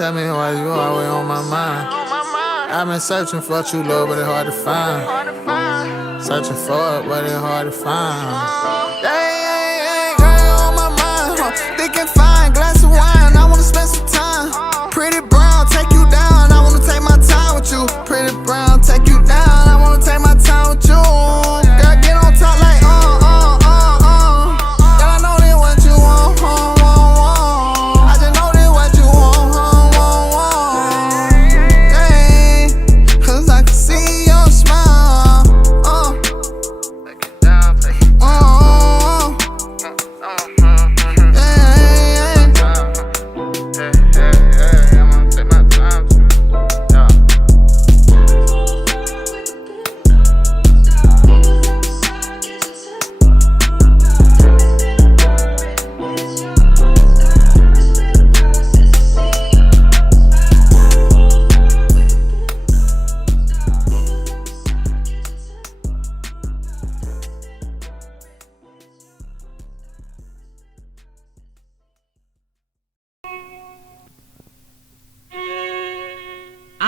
tell me why you always on my mind. I've been searching for true love, but it's hard to find. Searching for it, but it's hard to find. Yeah, girl on my mind. Thick and fine, glass of wine. I wanna spend some time. Pretty brown, take you down. I wanna take my time with you. Pretty brown, take you down. I wanna take my time with you. Girl, get on top like Girl, I know this what you want. I just know this what you want. Yeah, 'cause I can see your smile. Take it down, take it down.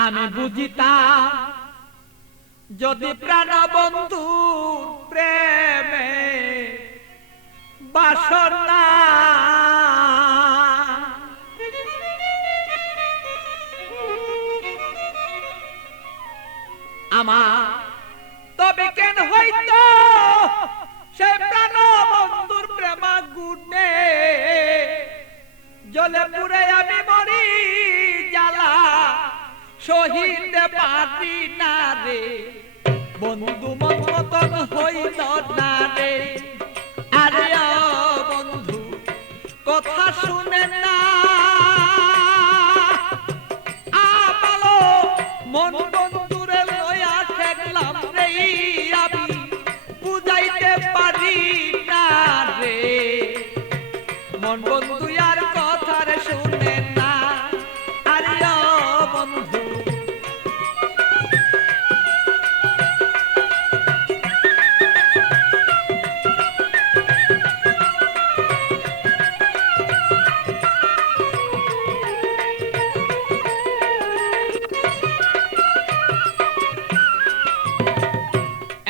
আমি বুঝিতা যদি প্রাণ বন্ধু প্রেমে বাসনা আমার তবে কেন হইতো সে প্রাণ বন্ধুর প্রেম গুণে জলে পুরে আমি মরি জ্বালা সহিতে পারি না রে বন্ধু মতন হইল না রে আরে বন্ধু কথা শুনে না আমালো মন বন্ধুরে লয়া ঠেকলাম রে আমি বুঝাইতে পারি না রে মন বন্ধু আর কথা রে শুনে না আরে বন্ধু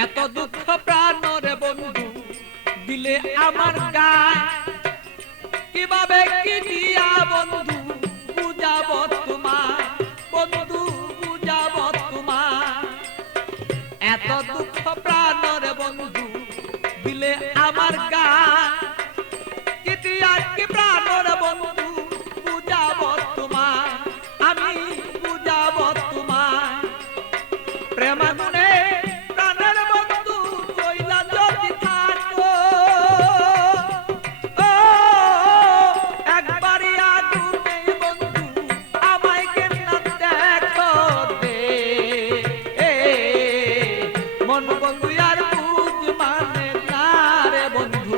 এত দুঃখ প্রাণরে বন্ধু দিলে আমার গায় কিভাবে কি দিয়া বন্ধু বুঝাব তোমার বন্ধু বুঝাব তোমার এত দুঃখ প্রাণরে বন্ধু দিলে আমার গায় কি দিয়া কি প্রাণরে বন্ধু বুঝাব তোমার আমি বুঝাব তোমার প্রেমাগুনে প্রাণের বন্ধু কইলা যদি থাকো একবারই আগুনে বন্ধু আমায় কেন দেখো রে মন বন্ধু আর বুঝ মানে না রে বন্ধু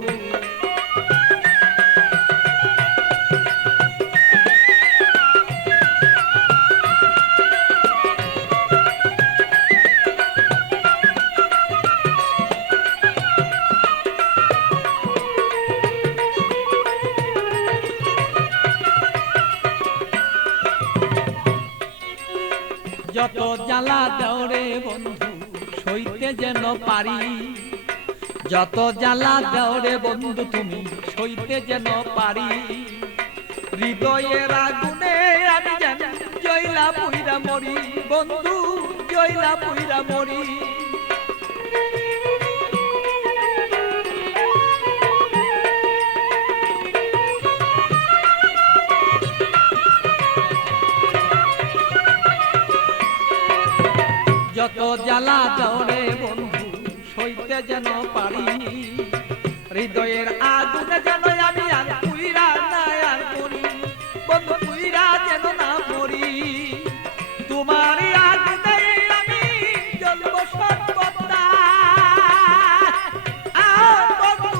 যত জ্বালা দেওরে বন্ধু সইতে যেন পারি যত জ্বালা দেওরে বন্ধু তুমি সইতে যেন পারি হৃদয়ের আগুনে আমি যেন জয়লা পুইরা মরি বন্ধু জয়লা পুইরা মরি যত জ্বালা দেওরে বন্ধু সইতে যেন পারি হৃদয়ের আগুনে যেন আমি আর পুইরা না আর করি বন্ধু পুইরা যেন না মরি তোমার আগুনে আমি জ্বলব সর্বদা বন্ধু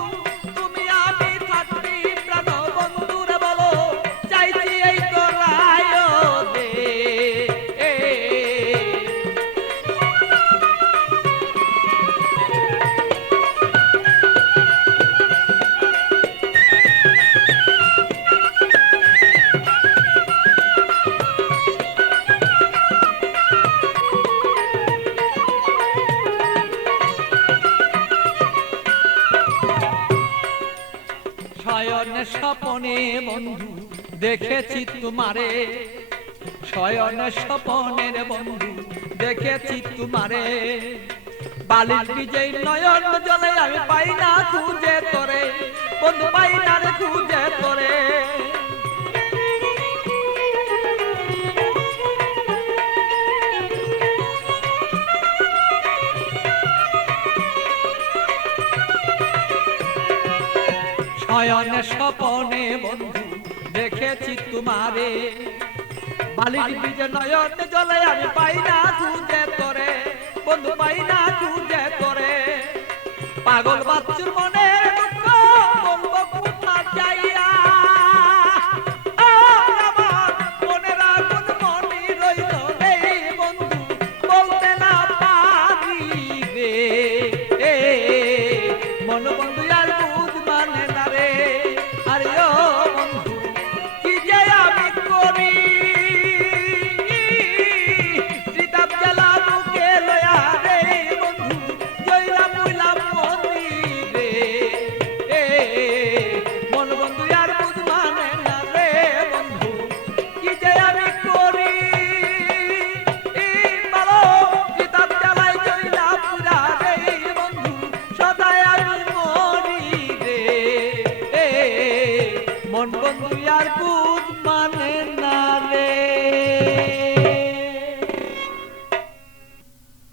তুমি আমি থাকবি প্রাণ বন্ধুরে বলো চাইছি এই তো রায় দে শয়নে স্বপনে বন্ধু দেখেছি তোমারে, শয়নে স্বপনের বন্ধু দেখেছি তোমারে, বালির বিজয় নয়ন জলে আমি পাই না খুঁজে তোরে, বন্ধু পাই না রে খুঁজে তোরে। শয়নে স্বপনে বন্ধু দেখেছি তোমারে, বালির বিজয় নয়ন জলে আমি পাই না খুঁজে তোরে, বন্ধু পাই না খুঁজে তোরে। পাগল বাচ্চুর মনে দুঃখ বলবো কোথা যাইয়া, আমার মনের আগুন মনে রইল রে বন্ধু বলতে না পারি রে, মন বন্ধু আর বুঝ মানে না রে। আরে ও বন্ধু কি যে আমি করি, চিতাপ জ্বালা বুকে লয়া রে বন্ধু জয়লাম মুইলাম মরি রে, মন বন্ধু আর বুঝ মানে না রে বন্ধু কি যে আমি করি। ভালো চিতাপ জ্বালায় জয়লা পুরা রে বন্ধু সদাই আমি মরি রে, মন বন্ধু আর বুঝ মানে না রে।